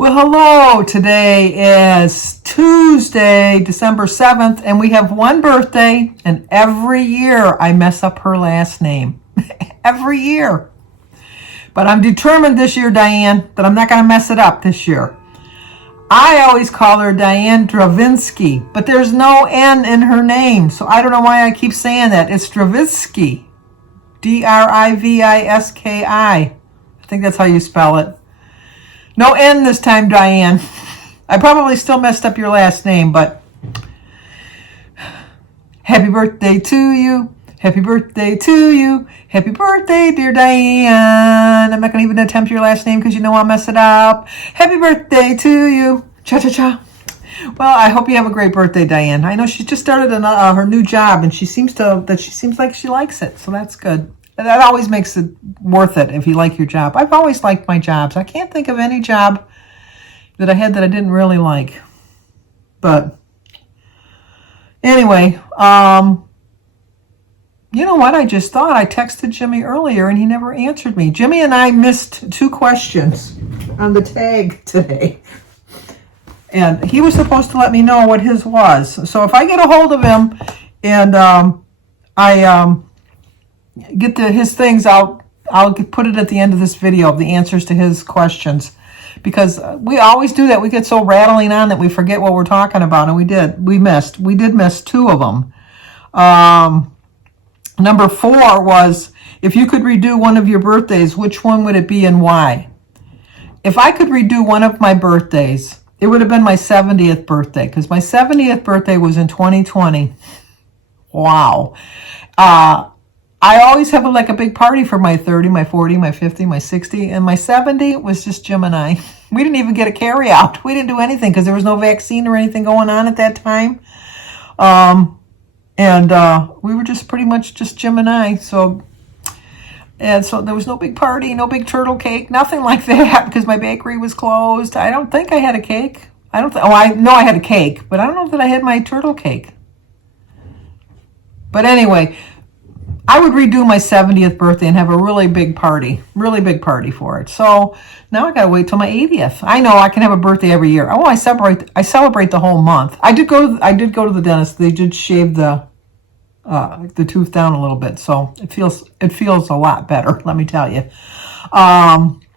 Well, hello. Today is Tuesday, December 7th, and we have one birthday, and every year I mess up her last name. Every year. But I'm determined this year, Diane, that I'm not going to mess it up this year. I always call her Diane Dravinsky, but there's no N in her name, so I don't know why I keep saying that. It's Dravinsky. Driviski. I think that's how you spell it. No N this time, Diane. I probably still messed up your last name, but happy birthday to you. Happy birthday to you. Happy birthday, dear Diane. I'm not going to even attempt your last name because you know I'll mess it up. Happy birthday to you. Cha-cha-cha. Well, I hope you have a great birthday, Diane. I know she just started her new job, and she seems like she likes it, so that's good. That always makes it worth it if you like your job. I've always liked my jobs. I can't think of any job that I had that I didn't really like. But anyway, you know what? I just thought I texted Jimmy earlier and he never answered me. Jimmy and I missed 2 questions on the tag today. And he was supposed to let me know what his was. So if I get a hold of him and get his things out, I'll put it at the end of this video, the answers to his questions, because we always do that. We get so rattling on that we forget what we're talking about, and we did miss 2 of them. Number 4 was, if you could redo one of your birthdays, which one would it be and why? If I could redo one of my birthdays, it would have been my 70th birthday, because my 70th birthday was in 2020. Wow. I always have a big party for my 30, my 40, my 50, my 60, and my 70 was just Jim and I. We didn't even get a carry out. We didn't do anything because there was no vaccine or anything going on at that time. We were just pretty much just Jim and I. So there was no big party, no big turtle cake, nothing like that because my bakery was closed. I don't think I had a cake. I know I had a cake, but I don't know that I had my turtle cake. But anyway, I would redo my 70th birthday and have a really big party for it. So now I got to wait till my 80th. I know I can have a birthday every year. Oh, I celebrate the whole month. I did go to the dentist. They did shave the tooth down a little bit, so it feels a lot better. Let me tell you.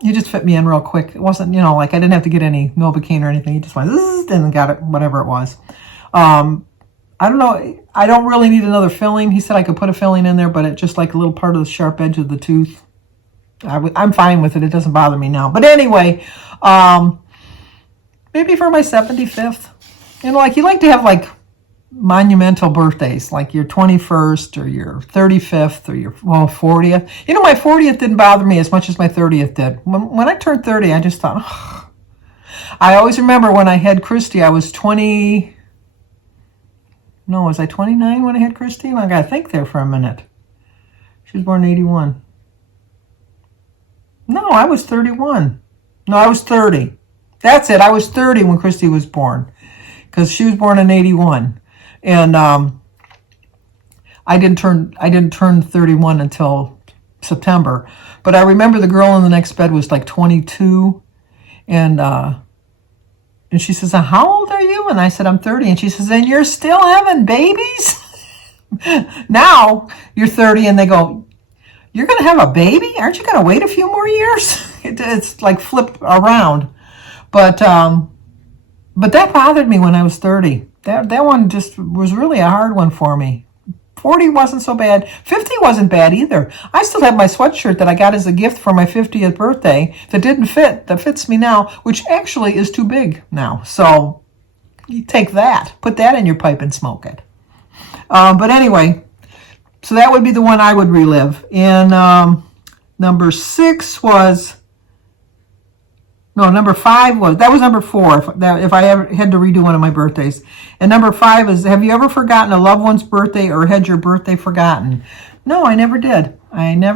He just fit me in real quick. It wasn't I didn't have to get any Novocaine or anything. He just went and got it, whatever it was. I don't know. I don't really need another filling. He said I could put a filling in there, but it's just like a little part of the sharp edge of the tooth. I'm fine with it. It doesn't bother me now. But anyway, maybe for my 75th. You like to have monumental birthdays, like your 21st or your 35th or your 40th. My 40th didn't bother me as much as my 30th did. When I turned 30, I just thought, oh. I always remember when I had Christy, I was 20... No, was I 29 when I had Christine? I got to think there for a minute. She was born in 81. No, I was 31. No, I was 30. That's it. I was 30 when Christy was born, because she was born in 81. And I didn't turn 31 until September. But I remember the girl in the next bed was 22, and she says, how old are you? And I said, I'm 30. And she says, and you're still having babies? Now you're 30 and they go, you're going to have a baby? Aren't you going to wait a few more years? It's like flipped around. But that bothered me when I was 30. That one just was really a hard one for me. 40 wasn't so bad. 50 wasn't bad either. I still have my sweatshirt that I got as a gift for my 50th birthday that didn't fit, that fits me now, which actually is too big now. So you take that, put that in your pipe and smoke it. But anyway, so that would be the one I would relive. And number 5 was, that was number 4, if I ever had to redo one of my birthdays. And number 5 is, have you ever forgotten a loved one's birthday or had your birthday forgotten? No, I never did. I'm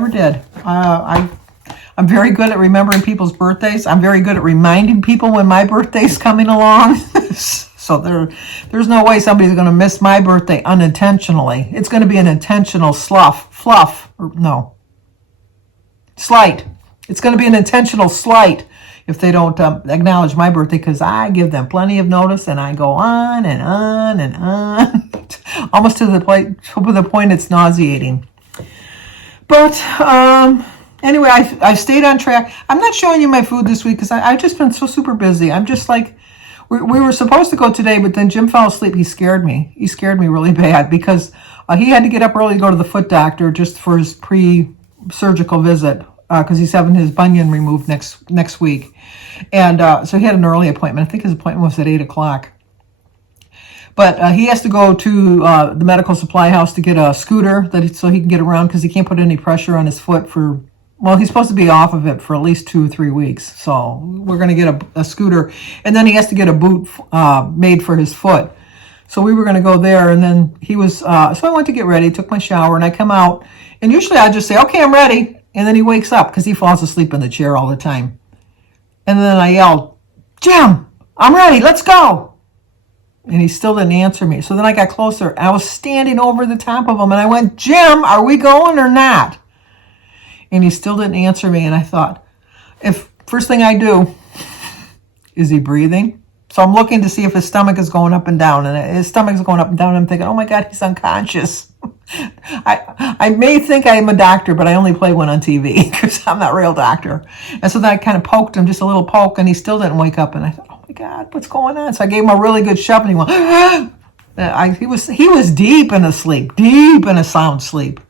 very good at remembering people's birthdays. I'm very good at reminding people when my birthday's coming along. So there's no way somebody's going to miss my birthday unintentionally. It's going to be an intentional slight. It's going to be an intentional slight if they don't acknowledge my birthday, because I give them plenty of notice and I go on and on and on, almost to the point it's nauseating. But anyway, I stayed on track. I'm not showing you my food this week because I've just been so super busy. I'm just like, we were supposed to go today, but then Jim fell asleep. He scared me. He scared me really bad because he had to get up early to go to the foot doctor just for his pre-surgical visit because he's having his bunion removed next week. And so he had an early appointment. I think his appointment was at 8 o'clock. But he has to go to the medical supply house to get a scooter so he can get around because he can't put any pressure on his foot for, well, he's supposed to be off of it for at least 2 or 3 weeks. So we're going to get a scooter. And then he has to get a boot made for his foot. So we were going to go there. And then he was, so I went to get ready, took my shower, and I come out. And usually I just say, okay, I'm ready. And then he wakes up because he falls asleep in the chair all the time. And then I yelled, Jim, I'm ready. Let's go. And he still didn't answer me. So then I got closer. I was standing over the top of him. And I went, Jim, are we going or not? And he still didn't answer me. And I thought, if first thing I do, is he breathing? So I'm looking to see if his stomach is going up and down. And his stomach is going up and down. And I'm thinking, oh my God, he's unconscious. I may think I'm a doctor, but I only play one on TV because I'm not a real doctor. And so then I kind of poked him, just a little poke, and he still didn't wake up. And I thought, oh my God, what's going on? So I gave him a really good shove, and he went, he was deep in a sleep, deep in a sound sleep.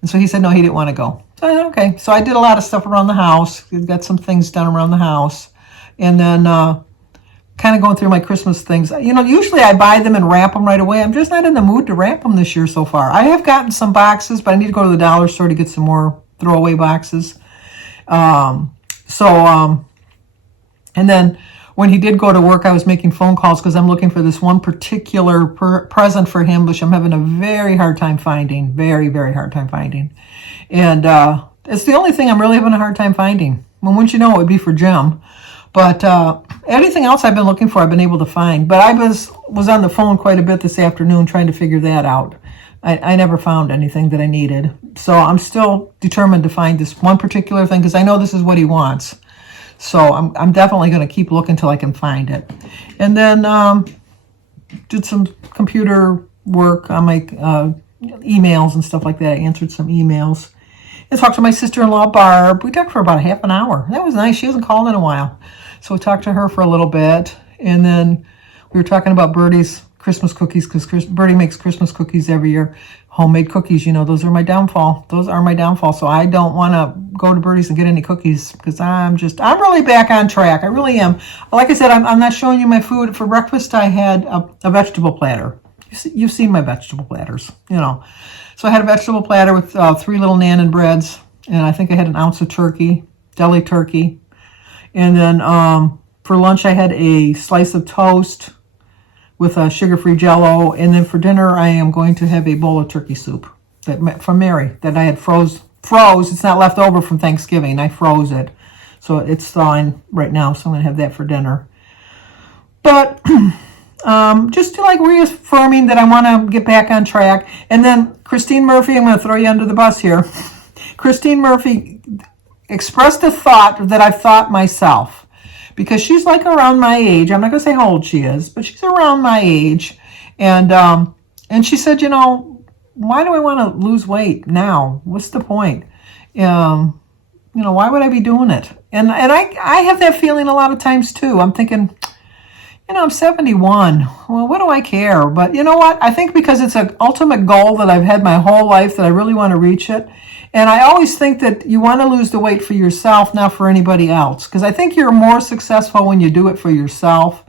And so he said, no, he didn't want to go. So I said, okay. So I did a lot of stuff around the house, got some things done around the house. And then kind of going through my Christmas things. You know, usually I buy them and wrap them right away. I'm just not in the mood to wrap them this year so far. I have gotten some boxes, but I need to go to the dollar store to get some more throwaway boxes. And then when he did go to work, I was making phone calls because I'm looking for this one particular present for him, which I'm having a very hard time finding, very, very hard time finding. And it's the only thing I'm really having a hard time finding. Well, wouldn't you know, it would be for Jim. But anything else I've been looking for, I've been able to find. But I was on the phone quite a bit this afternoon trying to figure that out. I never found anything that I needed. So I'm still determined to find this one particular thing because I know this is what he wants. So I'm definitely going to keep looking till I can find it. And then did some computer work on my emails and stuff like that. I answered some emails. I talked to my sister-in-law, Barb. We talked for about half an hour. That was nice. She hasn't called in a while. So we talked to her for a little bit. And then we were talking about Birdie's Christmas cookies because Birdie makes Christmas cookies every year. Homemade cookies, you know, those are my downfall. Those are my downfall. So I don't want to go to Birdie's and get any cookies because I'm really back on track. I really am. Like I said, I'm not showing you my food. For breakfast, I had a vegetable platter. You've seen my vegetable platters, you know. So I had a vegetable platter with 3 little Nan breads, and I think I had an ounce of turkey, deli turkey. And then for lunch, I had a slice of toast with a sugar-free Jell-O. And then for dinner, I am going to have a bowl of turkey soup from Mary that I had froze. It's not left over from Thanksgiving. I froze it. So it's thawing right now, so I'm going to have that for dinner. But just to like reaffirming that I want to get back on track. And then Christine Murphy, I'm going to throw you under the bus here. Christine Murphy expressed a thought that I thought myself. Because she's like around my age. I'm not going to say how old she is, but she's around my age. And she said, you know, why do I want to lose weight now? What's the point? You know, why would I be doing it? And I have that feeling a lot of times too. I'm thinking, you know, I'm 71. Well, what do I care? But you know what? I think because it's an ultimate goal that I've had my whole life that I really want to reach it. And I always think that you want to lose the weight for yourself, not for anybody else. Because I think you're more successful when you do it for yourself.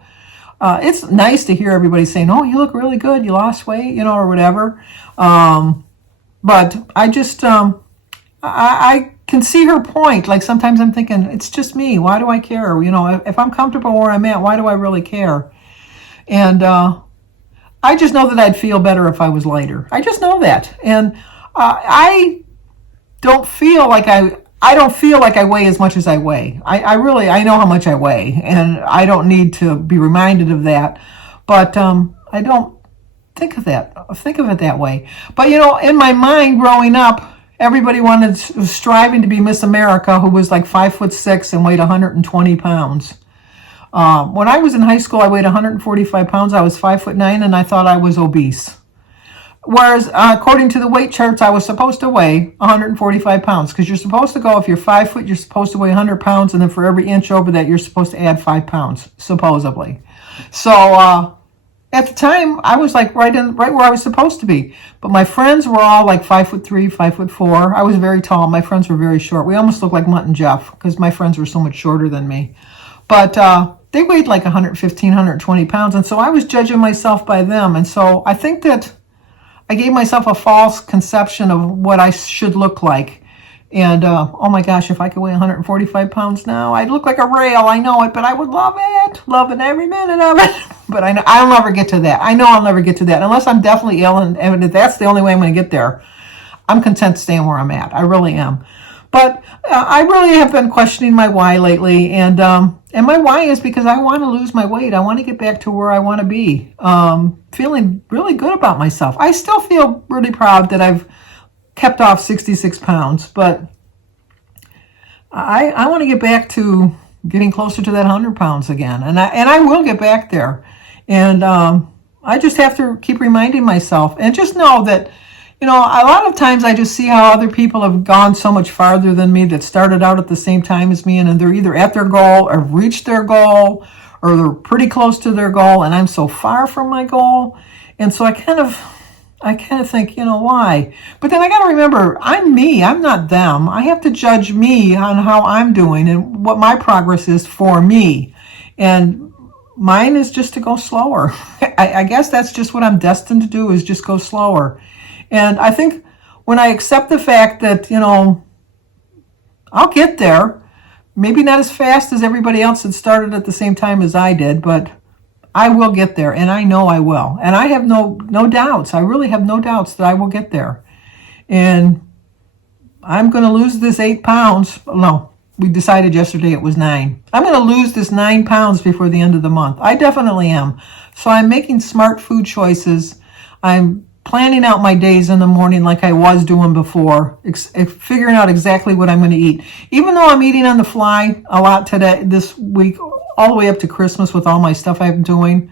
It's nice to hear everybody saying, oh, you look really good. You lost weight, you know, or whatever. But I just, I can see her point. Like sometimes I'm thinking, it's just me. Why do I care? You know, if I'm comfortable where I'm at, why do I really care? And I just know that I'd feel better if I was lighter. I just know that. And I don't feel like I don't feel like I weigh as much as I weigh. I know how much I weigh, and I don't need to be reminded of that. But I don't think of it that way. But you know, in my mind growing up, everybody was striving to be Miss America, who was like 5'6" and weighed 120 pounds. When I was in high school, I weighed 145 pounds. I was 5'9", and I thought I was obese. Whereas, according to the weight charts, I was supposed to weigh 145 pounds, because you're supposed to go, if you're 5 foot, you're supposed to weigh 100 pounds, and then for every inch over that, you're supposed to add 5 pounds, supposedly. So, at the time, I was like right where I was supposed to be. But my friends were all like 5'3", 5'4". I was very tall. My friends were very short. We almost looked like Mutt and Jeff, because my friends were so much shorter than me. But they weighed like 115, 120 pounds, and so I was judging myself by them. And so I think that I gave myself a false conception of what I should look like. And, oh my gosh, if I could weigh 145 pounds now, I'd look like a rail. I know it, but I would love it. Loving every minute of it. But I know I'll never get to that. I know I'll never get to that unless I'm definitely ill. And if that's the only way I'm going to get there, I'm content staying where I'm at. I really am. But I really have been questioning my why lately. And my why is because I want to lose my weight. I want to get back to where I want to be. Feeling really good about myself. I still feel really proud that I've kept off 66 pounds, but I want to get back to getting closer to that 100 pounds again, and I will get back there, and I just have to keep reminding myself, and just know that, you know, a lot of times I just see how other people have gone so much farther than me, that started out at the same time as me, and they're either at their goal or reached their goal, or they're pretty close to their goal, and I'm so far from my goal, and so I kind of think, you know, why? But then I got to remember, I'm me. I'm not them. I have to judge me on how I'm doing and what my progress is for me. And mine is just to go slower. I guess that's just what I'm destined to do, is just go slower. And I think when I accept the fact that, you know, I'll get there, maybe not as fast as everybody else that started at the same time as I did, but I will get there, and I know I will. And I have no doubts. I really have no doubts that I will get there. And I'm going to lose this 8 pounds. No, we decided yesterday it was 9. I'm going to lose this 9 pounds before the end of the month. I definitely am. So I'm making smart food choices. I'm planning out my days in the morning like I was doing before, figuring out exactly what I'm going to eat. Even though I'm eating on the fly a lot this week, all the way up to Christmas with all my stuff I'm doing,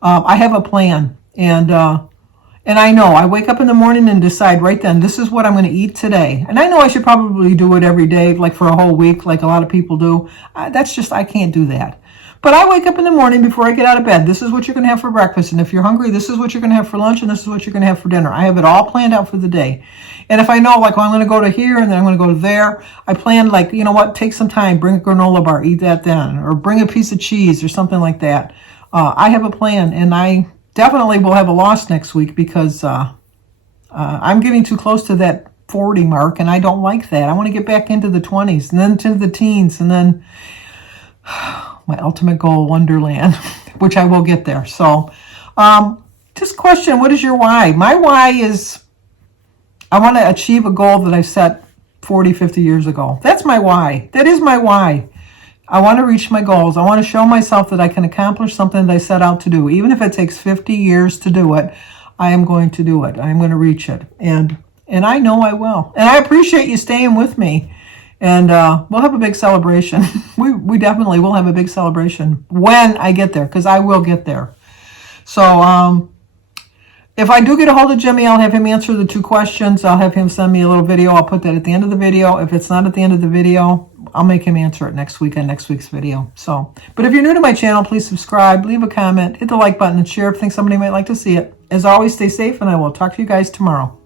I have a plan. And I know I wake up in the morning and decide right then, this is what I'm going to eat today. And I know I should probably do it every day, like for a whole week, like a lot of people do. That's just, I can't do that. But I wake up in the morning before I get out of bed. This is what you're going to have for breakfast. And if you're hungry, this is what you're going to have for lunch. And this is what you're going to have for dinner. I have it all planned out for the day. And if I know, like, well, I'm going to go to here and then I'm going to go to there, I plan, like, you know what, take some time, bring a granola bar, eat that then. Or bring a piece of cheese or something like that. I have a plan. And I definitely will have a loss next week, because I'm getting too close to that 40 mark. And I don't like that. I want to get back into the 20s and then to the teens, and then my ultimate goal, Wonderland, which I will get there. So just question, what is your why? My why is I want to achieve a goal that I set 40, 50 years ago. That's my why. That is my why. I want to reach my goals. I want to show myself that I can accomplish something that I set out to do. Even if it takes 50 years to do it, I am going to do it. I'm going to reach it. And I know I will. And I appreciate you staying with me. And we'll have a big celebration. We definitely will have a big celebration when I get there, because I will get there. So if I do get a hold of Jimmy, I'll have him answer the 2 questions. I'll have him send me a little video. I'll put that at the end of the video. If it's not at the end of the video, I'll make him answer it next week on next week's video. So, but if you're new to my channel, please subscribe, leave a comment, hit the like button, and share if you think somebody might like to see it. As always, stay safe, and I will talk to you guys tomorrow.